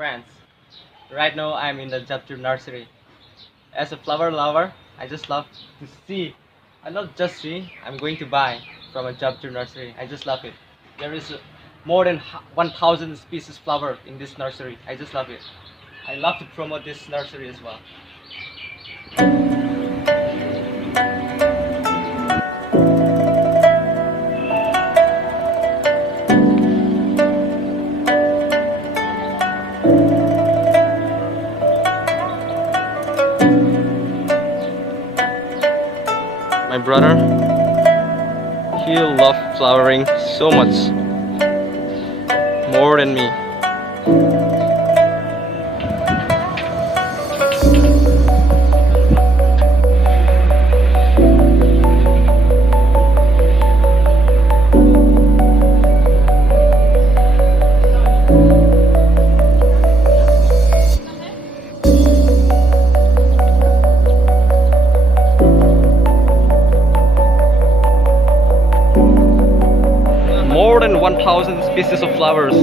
friends. Right now I'm in the Japzeer Nursery. As a flower lover, I just love to see. I not just see, I'm going to buy from a Japzeer Nursery. I just love it. There is more than 1,000 species flower in this nursery. I just love it. I love to promote this nursery as well. My brother, he loves flowering so much, more than me. More than 1,000 species of flowers.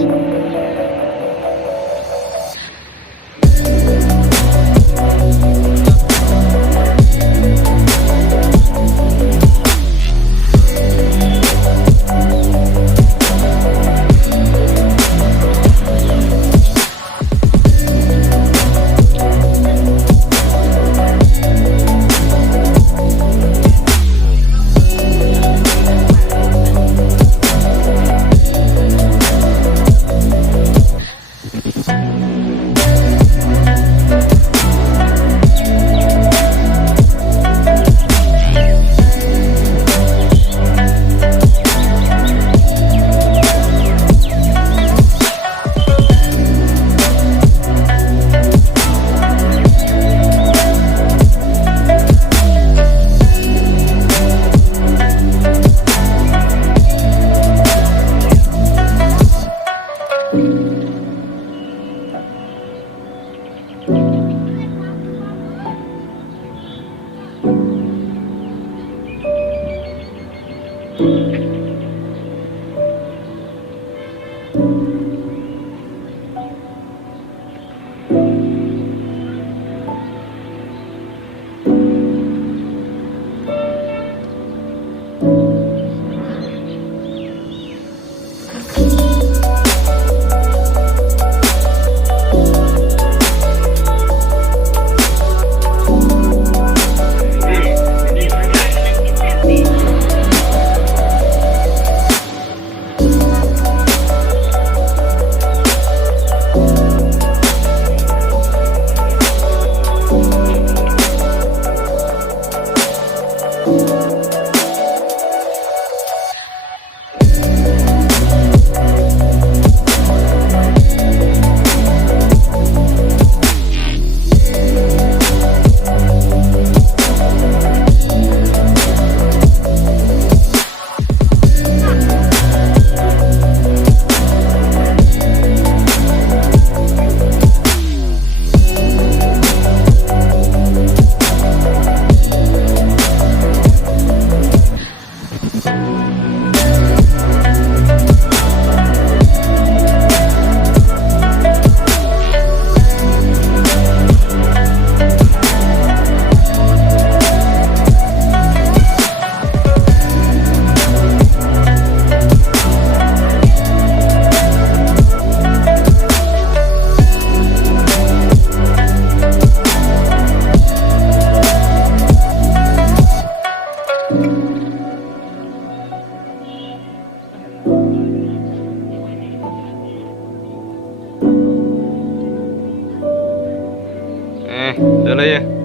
Được đây.